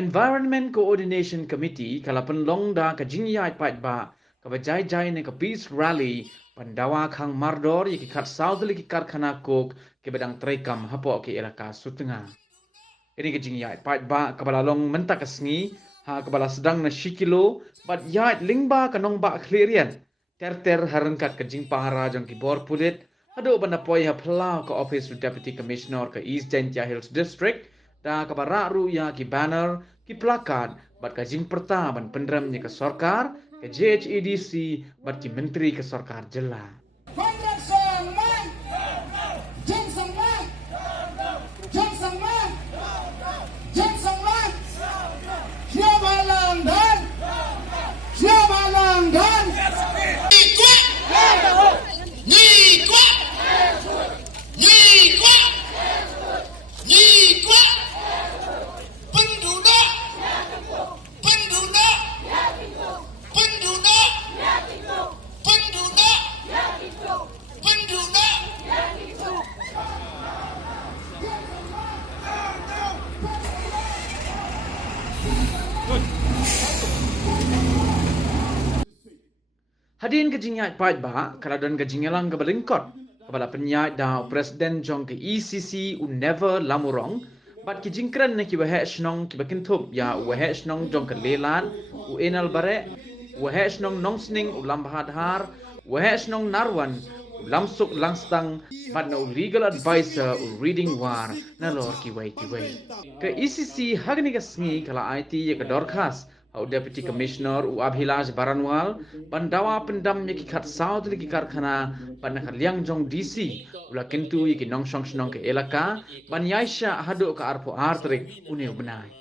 Environment Coordination Committee kalau penlong da ka jingyai pat ba ka bajai-jai ne ka peace rally pandawa khang mardor ye ki khat south li ki karkhana kok ke badang trekam hapo ke Elaka Sutnga. Ini ka jingyai pat ba ka balalong mynta ka sngi ha ka bala sedang na shikilo bat yait lingba ka nong ba clearian ter harangkat ka jing pahara jong ki bor pulit hado banda poi ha plau ka office of deputy commissioner ka East Jaintia Hills district da ka bararu ya ki banner ki plakat bat ka jing perta ban pendramnya ke sarkar ke JHEDC bat ki menteri ke sarkar jela. Hadirin kejingat pat ba kaladan kejingelang ke belengkot kepada penyat da presiden jong ke ECC u never lamurong bat kijingkran ne ki wahe snong ki bakintup ya wahe snong jong ke lelan u enal bare wahe snong nong sning u lambahadhar wahe snong narwan u lamsuk langstang bat no legal advisor u reading war na lor ki wai ke ECC hagni ka sngi kala IT ye ke dorkhas au deputy commissioner u Abhilash Baranwal bandawa pendam ye ki khat south li ki karkhana ban khat liang jong DC ula kintu ye ki nong song snong ke Elaka ban yaisha hadu ka arpo artrik uneu benai.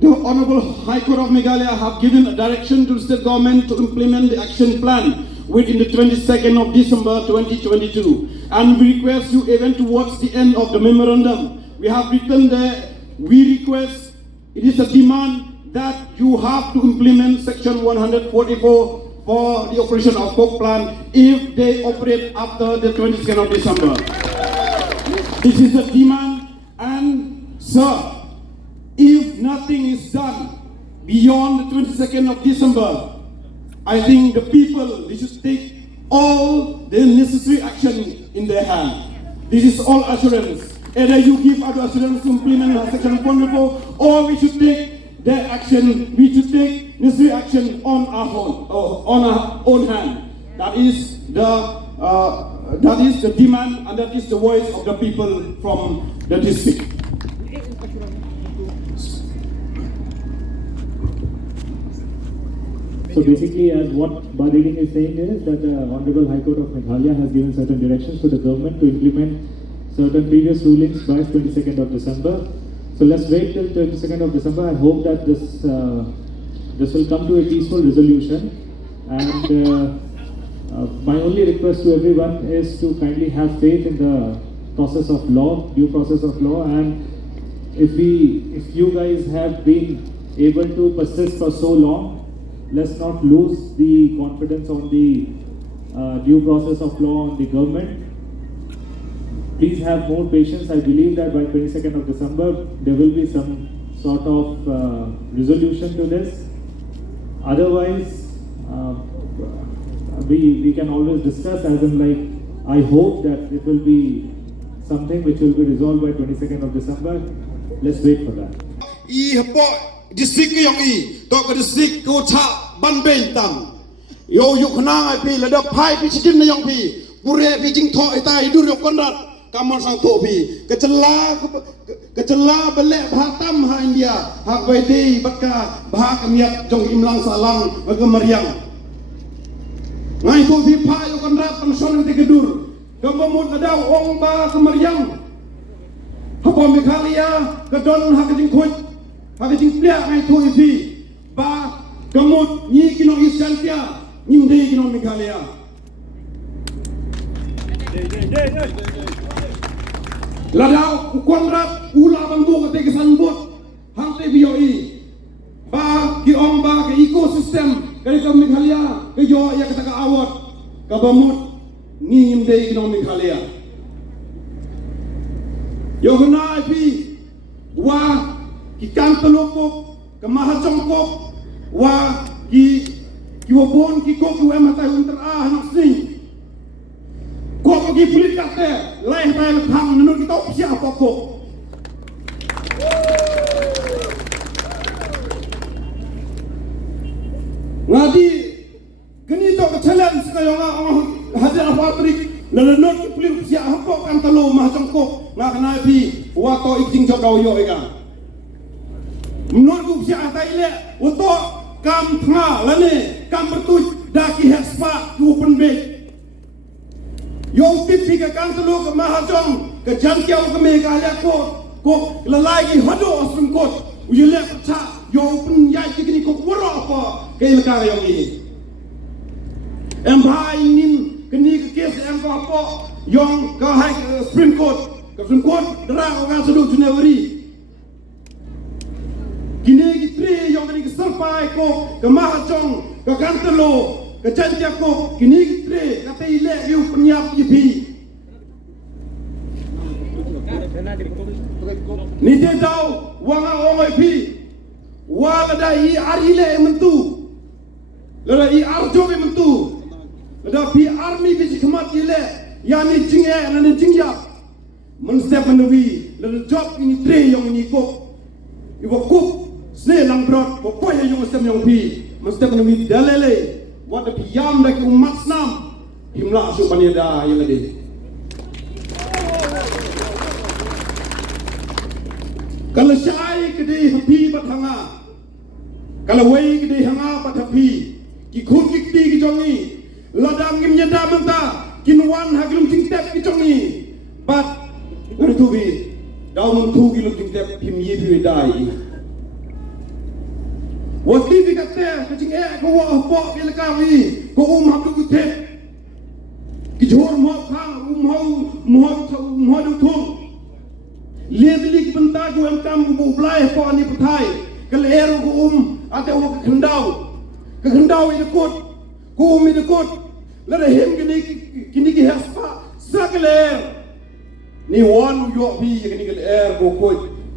The Honorable High Court of Meghalaya have given a direction to the state government to implement the action plan within the 22nd of December 2022, and we request you even towards the end of the memorandum we have written there, we request, it is a demand that you have to implement section 144 for the operation of coke plant if they operate after the 22nd of December. This is a demand, and sir, if nothing is done beyond the 22nd of December, I think the people, they should take all the necessary action in their hand. This is all assurance. Either you give other assurance to implement section 144, or we should take that action, we should take necessary action on our own hand. That is the demand, and that is the voice of the people from the district. So basically, as what Badegin is saying is that the Honorable High Court of Meghalaya has given certain directions to the government to implement certain previous rulings by 22nd of December. So let's wait till 22nd of December. I hope that this will come to a peaceful resolution. And my only request to everyone is to kindly have faith in the process of law, due process of law. And if you guys have been able to persist for so long, let's not lose the confidence on the due process of law on the government. Please have more patience. I believe that by 22nd of December, there will be some sort of resolution to this. Otherwise, we can always discuss, as in like, I hope that it will be something which will be resolved by 22nd of December. Let's wait for that. District yang to district ko cha ban ben tam yo khna pi la da phai pi chitin na yang pi pure pi jing tho tai dur yo kondat kamon sang tho pi kecela bele bhatam ha India ha wei bakka bha kamiat jong imlang salang ga mariang ngai tho pi phai yo kondat pan son te kedur gamamut ada ong ba ke mariang ha pa Meghalaya ke don ha ke jing khoi ha ke jing plia ngai tho pi ba gamut ni kino Isantia nimde kino Meghalaya. Lada ukondrat ula bambu ke kesanbut hang te bioi ba ki om ba ke ekosistem ke Meghalaya ke yo ya kata ka awat ka bamut ni nimde kino Meghalaya. Yo hna pi wa ki kan telokok kemahajong kok wa ki wabon ki kok wa matai unter nak sini kok gi pulit kate lai tai thang nunu kita opsi apa kok ngadi geni to ke challenge kayo nga hadir apa trik lelenot ki pulit opsi apa kan talo mahajong kok nga kana pi wa to ikjing jogau yo ega menurut ku opsi atai le untuk kam tha lane kam bertuj daki hespa ku open bay yo tipi ke kan telo ke mahajong ke jankiau ke Meghalaya ko lalagi hado asrum ko ujile perca yo open yai kini ko waro apa ke ilkar yo ini embai ingin kini ke kes em ko apa yong ke hai Supreme Court derang orang seduk Januari kini kitri yang kini keserpai ko ke mahajong ke kantelo ke janji ko kini kitri kata ilek yu penyiap ipi ni dia tahu wanga ongoi pi wala dai ar ile mentu lada I arjo mentu lada pi army bi khmat ile yani jingye nani jingya men step menuwi lada job ini tre yang ini ko iwo kuk snieh langbrot ko poy yang sem yang pi men step menuwi dalele wada piyam dak umat nam himla su panida yang ade kalau syai kedai hapi bathanga kalau wei kedai hanga bathapi ki khun ki ti ki jongi ladang ngim nyada mynta kinwan haglum tingtep ki jongi bat ngertubi daw mun thu ki lum tingtep phim yi phi dai wati bi katte ka jing e ko wa po bi laka wi ko hablu ku the ki jor mo khang mo du thong lihat benda ku em kam bu blai po ni putai kal eru ku ate wo ke khendau I dekut ku I dekut la de hem kini ki haspa sakler ni won yo bi kini kal er ko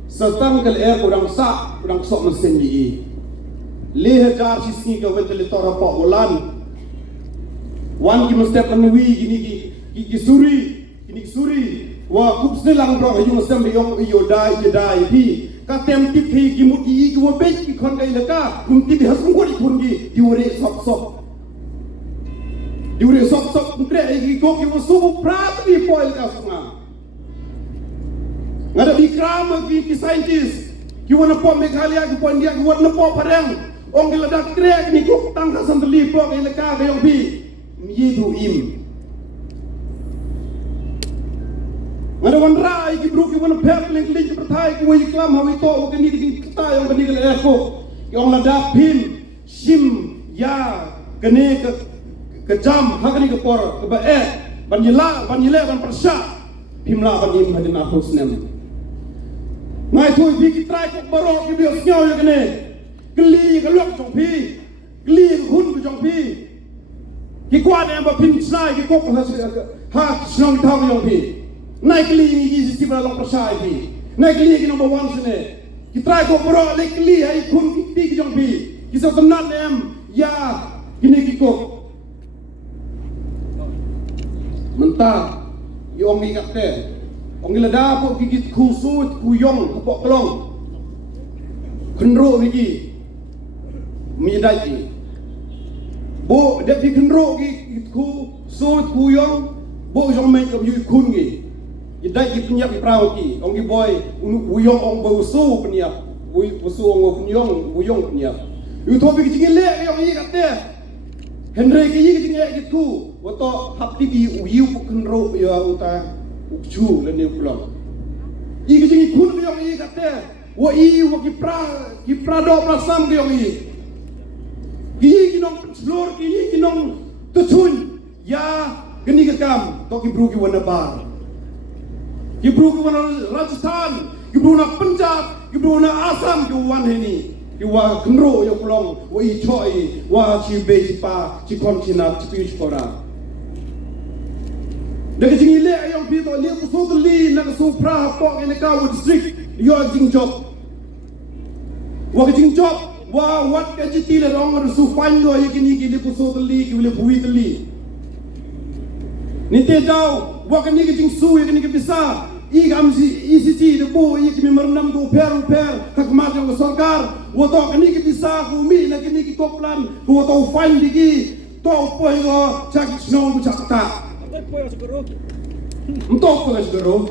sastam kal er ko dang sok mesin yi le hajar sisni ka wetel tora po ulan wan ki mustep wi ki suri wa kupsne langbrot yu sem yong yo dai pi ka tem ti phi ki muti ki wo be ki khon kai laka kum ti hasum ko khun gi diure sok kre ki ko ki wo su prat bi poil ka sunga ngada bi kram ki scientist ki wona po Meghalaya ki po India ki wona po parang ong la dak kre ni ko tang ka sam li po kai laka ka yong pi mi du im Ada wan rai ki bro ki wan pep link perthai ki wai klam hawi to ke ni ki kita yang ke ni ke ko yang la da phim sim ya kene ke jam ha ke ni ke por ke ba ban yila ban persha phim la ban yim hadin aku snem ngai thui bi ki trai ko baro ki bi snyo ya kene kli ke lok jong pi kli hun ku jong pi ki kwa ne ba phim snai ki ko ha snong thau yong pi naik keli ni gizi si beralong persai pi naik keli ki number 1 sini ki try ko bro le keli hai kun ki ti ki jong pi ki so tenat em ya kini ki ko mynta yong ni kat te ong ni lada po ki khu su ku yong ku pok klong kenro ki mi dai ki bo de pi kenro ki khu su ku yong bo jong mai ko yu kun ki idai ki penyiap prau ki ong ki boy uyong ong bo su penyiap usu ong uyong penyiap yu to bi ki le yong yi kat te henry ki yi ki ki ku woto hap ti bi uyu pu kenro ya uta ukchu le ne kulong yi ki kun yong yi kat te wo wo ki pra do prasam ki yong yi ki nong slor ki nong tuchun ya kini ke kam to ki bru ki wana bar ki bru ki wana Rajasthan ki bru na Punjab ki bru na Assam ki wan heni ki wa khnro yo kulong wa I choi wa chi be pa chi kontina chi pi chora de ki le ayong pi to le so to li na so pra po in ka district yo jing job Wakajing job, what kajiti le rong or su fango yakini ki le puso tali ki le pui tali. Nite daw, wakani kajing su yakini ki bisa. Igam si ICC de bo yakini merenam do per takmat yang sarkar. Wato kani ki bisa ku mi na kini ki koplan, wato fan digi to poi go chak snow ku chakta. Mtok ko siguro.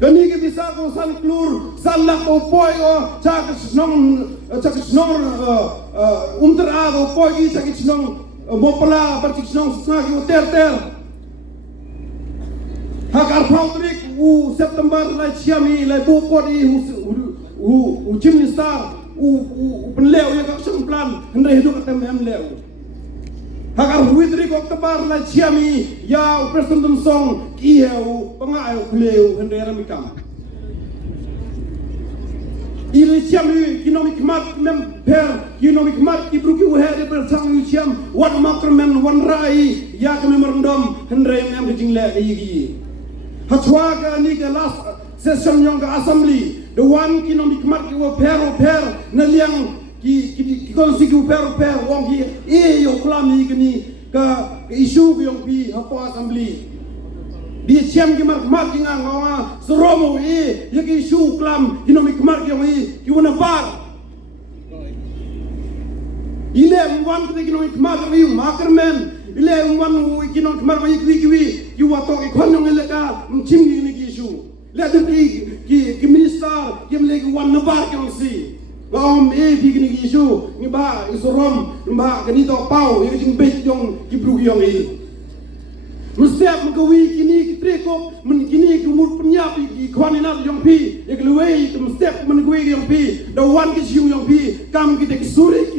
Gani ke bisa ko san klur san lak o poi o chak snong umtra o poi ki chak snong mopala par chak snong snag o ter hakar pautrik u September la chiami la bo podi u chimney star u penleu ya ka sum plan hendai hidup atem leu hakar huidrik Oktober la chiami ya Presiden Song kieu pangai kleu hendai ramikam ili chiami kinomik mat mem per kinomik mat ibruki u hede bersang chiam wan makrmen wan rai ya kami merendam hendai mem jingle yigi hatwaga ni ke last session yang ke assembly the one kinomik mat ki u per na liang ki konsi ki per wong ki yo klami kini ka isu ki yong pi hapo assembly di chiam ki mat ki ngawa seromo ye ki isu klam kinomik mat ki yong ki wana par ile mwan ki kinomik mat ki makermen ile mwan kinomik mat ki wato ki khonyong ile ka mchim ki isu le ki minister ki mle ki wan nabar ki yong si Om bigini isu ni ba isurom ba kani to pau ye jing bet jong kibru yong i mustap mkawi kini kitreko men kini kumur penyap ki khwanina yong pi ye kluwe mustap men kwe yong pi the one ki siu yong pi kam ki suri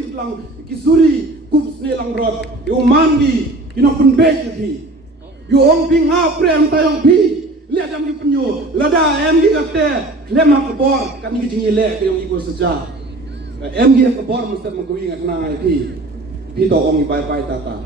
ki suri kup snieh langbrot yo mangi kino pun bet pi yo ong ping ha prem ta yong pi le dam ki penyo lada em ki kate lema ko bor kan ki jing le ke yong iko seja em gi ke bor mustap mengkuwi ngat nang ai pi to ong bai tata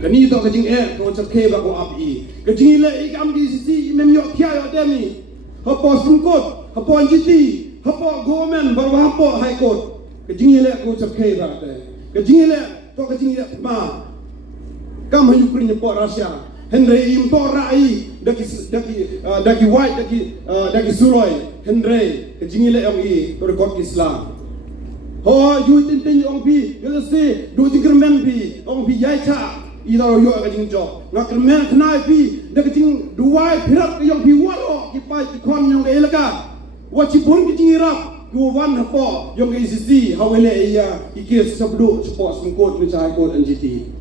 kani to kajing ko chakhe ba ko up i kajing le ik am di si mem yo kya yo demi hapo sungkot hapo njiti hapo government ba hapo high court kajing le ko chakhe ba te kajing le to kajing le ma kam hayu prin po Russia Henry im to rai daki white daki suroi Henry kejingile yang i rekod Islam ho yu tin ong pi yo se do jingkermen pi ong pi yaita i daro yo kejing job ngakermen knai pi daki duai pirat yang pi walo ki pai ki kon yang elaka wachi bon kejing rap yo wan hapo yang ICC hawele iya ikir sabdu sport sungkot mencai kod NGT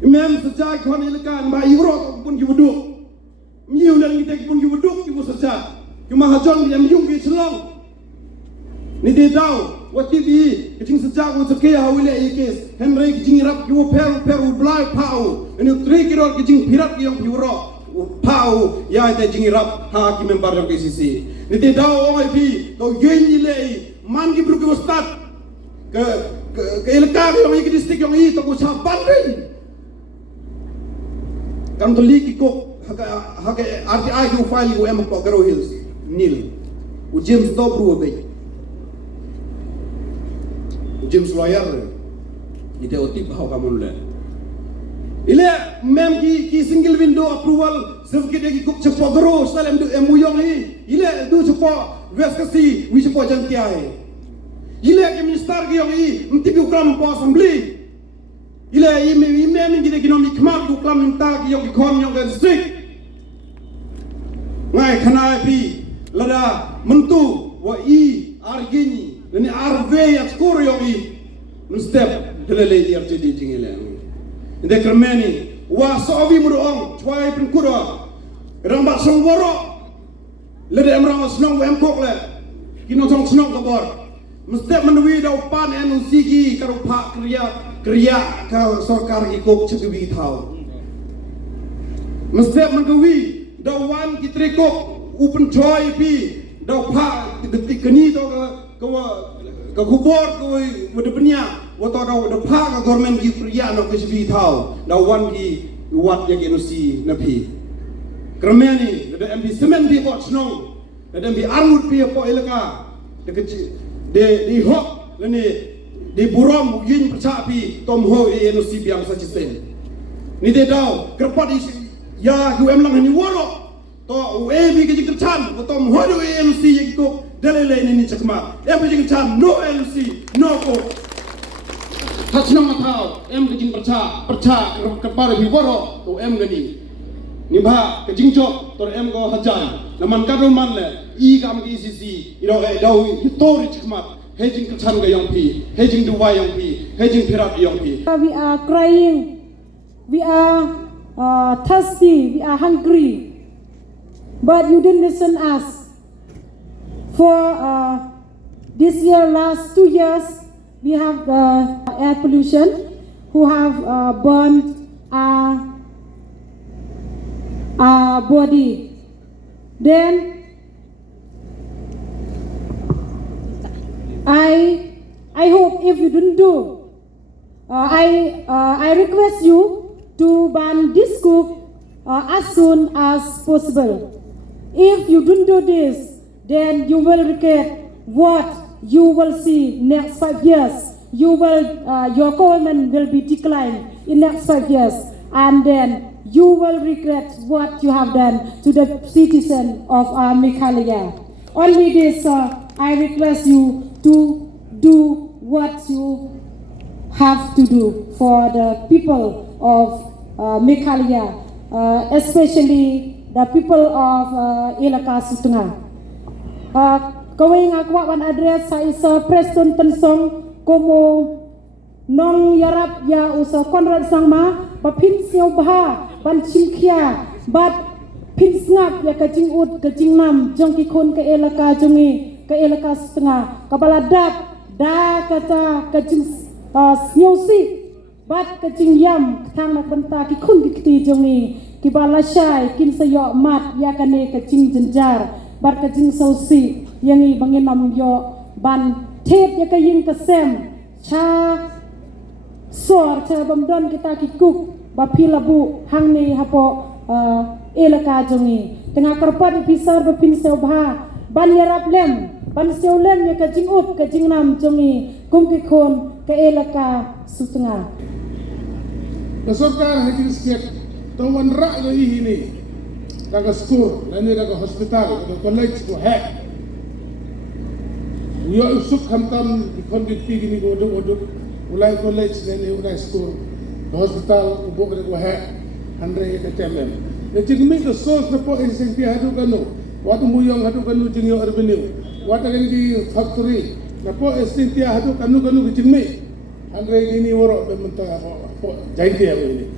Imam sejak kon ilakan ba Europe pun ki wuduk miu dan kita pun ki wuduk ki sejak ki mahajon yang yung ki selong ni de daw wati bi kicing sejak wo seke hawile ikis Henry kicing rap ki wo per blai pau ni tri ki rot kicing pirat ki yang piuro pau ya te jing rap ha ki member yang ICC ni de daw oi bi to genyi le man ki bru ki ustad ke ilaka yang iki distrik yang i to ko saban kan to liki ko haka RTI ki file ko em ko garo hills nil u James dobru be James lawyer ite otip ha kamun le ile mem ki single window approval certificate ki kuk chepo garo salem du emuyong hi ile du chepo veskasi wi chepo jantia he ile ki minister ki yong hi mtipi ukram po assembly ile ime mingi de ginomi kmak du klam mynta ki yong kon yong district ngai khana pi lada mentu wa i argini ni arve ya skor yong i step delele di RTD jingile inde kermeni wa sovi murong chwai pin kudo rambat songworo lede emrang snong wem kokle kino tong snong kabor mesti menui da upan enu sigi karo pak kriya ka sarkar ki kok chebi thau mesti mengawi da wan ki trekok upen joy pi da pak de keni to ka kubor ko de penya wato da pak ka government ki kriya no chebi thau da wan ki wat ya enu si na pi kremeni da MP semen di pot snong da MP armut pi po elaka de hok ni di buram yin percapi tom ho NOC biang sa cisen ni de dau kerpat ya hu em lang ni woro to bi ke jing tan ko tom ho NOC ye ko dalele ni chakma em jing tan no NOC no ko Hacnang matau em ke jing perca kerpat bi woro to em gani ni ba ke jing chok to em go hajan naman kadoman le I kam ki ICC iro dau tori chakma Hejing kachan ga yongpi, hejing duwa yongpi, hejing pirap yongpi. We are crying, we are thirsty, we are hungry, but you didn't listen us. For this year, last 2 years, we have air pollution, who have burned our body. Then I hope if you didn't do, I request you to ban this cook as soon as possible. If you don't do this, then you will regret what you will see next 5 years. You will, your government will be declined in next 5 years, and then you will regret what you have done to the citizen of Meghalaya. Only this, I request you to do what you have to do for the people of Meghalaya, especially the people of Elaka Sutnga. Going akwa one address sa isa Preston Tensong como nong yarap ya usa konrad sangma bapin siaw baha ban chimkhia bat pin snap ya kajing ud kajing nam jong ki khon ka Elaka jongi ke Elaka Sutnga kabaladap da kata kajing snyosi bat kajing yam thang nak benta ki khun ki kti jongi ki balashai kin sayok mat ya kane kajing jenjar bat kajing sausi yangi bangin nam yo ban thet ya kaying kasem cha sor cha bamdon kita ki kuk bapilabu hangni hapo Elaka jongi tengah kerpat pisar bapin sebha ban yarap lem ban seulem ya kajing up kajing nam jongi kumpi khon ke Elaka Sutnga. Nasokar hajing sket tawan ra lo ini daga school lani daga hospital daga college ko hack yo usuk hamtam kon di pigi ni godok ulai college lani ulai school hospital ubok ko hack andre ke temem ne jigmi ko sos na po ising pi hadu kanu watu muyong hadu kanu jingyo arbeniu watu kan di factory na po ising pi hadu kanu jigmi andre ini woro be menta po jaiti ya ini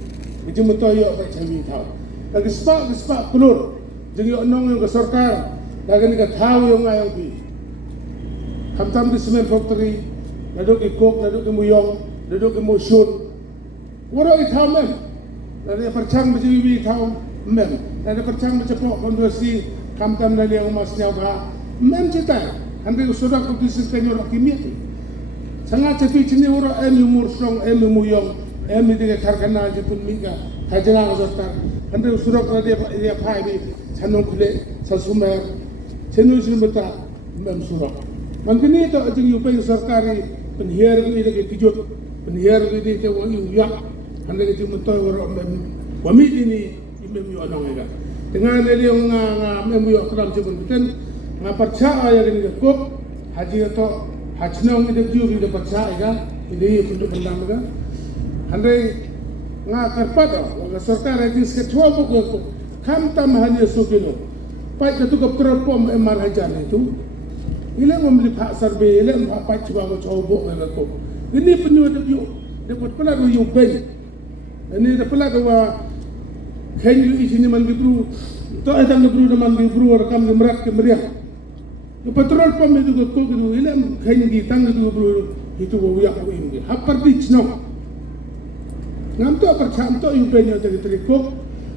bijum to yo ka chami thau lagi spa kulur jingyo nong yung sarkar lagi ni ka thau yung ayong pi hamtam di cement factory nadok ikok nadok muyong nadok motion woro I thau mem dari percang biji thau mem dari percang becepok konversi hamtam dari yang mas nyawa mem cita andre usudak ko kisih kenyo kimia sangat cepi cini woro umur strong muyong diga karkana jipun mika kajana sarkar andre usudak dia pai di sanong kule sasumer cenu beta mem surak mangkini to ajing yupai sarkari penhiar ini lagi kijut penhiar ini te wo yak andre ke jumentoy woro mem wami ini mem yo anong ega dengan ele yang mem yo kram jipun beten ngaparcha ya gini kok haji to hajnong ide jubi de percaya ega ide untuk pendam ega andre karpat wa sarkar ajing sketwa buku kam tam hanya sugino pai tu kapter pom emar hajar itu ile membeli pak sarbe ile pak cuba ko cobo ko ini penyu de yu de pot pala do yu bay ini de pala do wa khen yu isini man bibru to etam bibru de man bibru or kam de merak ke meriah de petrol pom itu ko ko ile khen gi tang de bibru itu wo ya ko imgi hapar di chno ngam to percam to yu penyo de trikok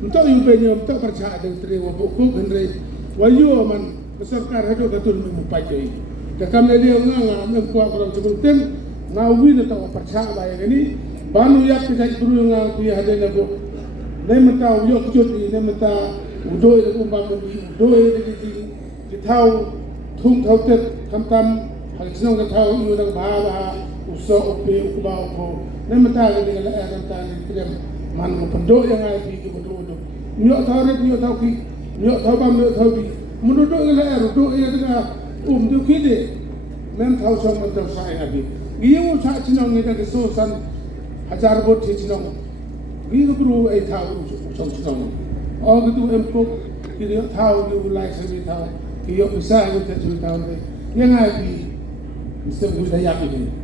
untuk yang punya untuk percaya dengan terima buku henry wayu man besarkar hado gatul memupajai dakam dia nganga mempuak orang sebutin ngawi atau percaya bayang ini banu yak pijak buru ngang pi hade labo nei mata yok jot nei mata udoi de umbang udo de di tau thung thau tet tham tam hal chinong ka thau yu nang ba uso ope ukuba ko nem ta ga ni la kam ta ni krem man mo pando yang ai pi ki bodo do nyo thau ret nyo thau ki nyo thau bam nyo thau bi mun do ga la do ya ga do ki de mem thau som mo thau sai ga bi gi yu cha chinong ni ga so san hajar bot thi chinong gi ga bru ai thau som chinong o ga tu em pok ki de thau gi lai sa bi thau ki yo sa ga te chu thau de yang ai pi se bu da ya bi